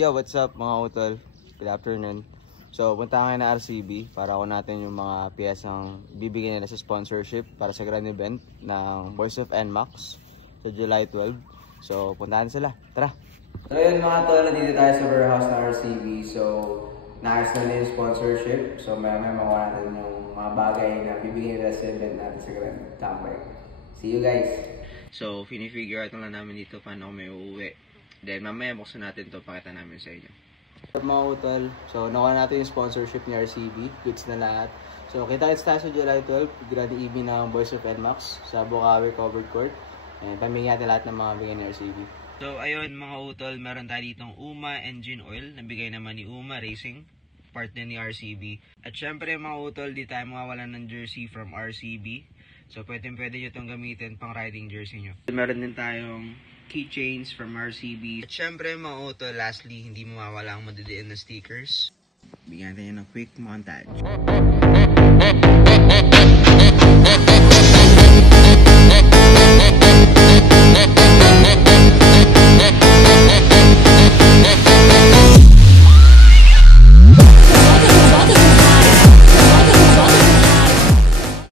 Yo, what's up mga utol? Good afternoon. So, punta ngayon na RCB para ko natin yung mga piyesang bibigyan nila sa sponsorship para sa grand event ng Boys of NMAX sa July 12. So, puntahan sila. Tara! So, yun mga tol, nandito tayo sa warehouse ng RCB. So, naayos na yung sponsorship. So, may makuha natin yung mga bagay na bibigyan nila sa event natin sa grand tambay. See you guys! So, finifigure out lang namin dito paano kami uuwi. Then mamaya buksan natin to, pakita namin sa inyo. Mga utol, so nakuha natin yung sponsorship ni RCB, goods na lahat. So kita-kits tayo sa July 12, grand evening ng Boys of NMAX sa Bukawi Covered Court. And pamigyan natin lahat ng mga bigay ni RCB. So ayun mga utol, meron tayo ditong UMA engine oil, nabigay naman ni UMA Racing, part din ni RCB. At syempre mga utol, di tayo mawawalan ng jersey from RCB. So pwede nyo itong gamitin pang riding jersey nyo. Meron din tayong keychains from RCB. At syempre mga utol, lastly, hindi mawawala ang madidiin na stickers. Bigyan natin ng quick montage.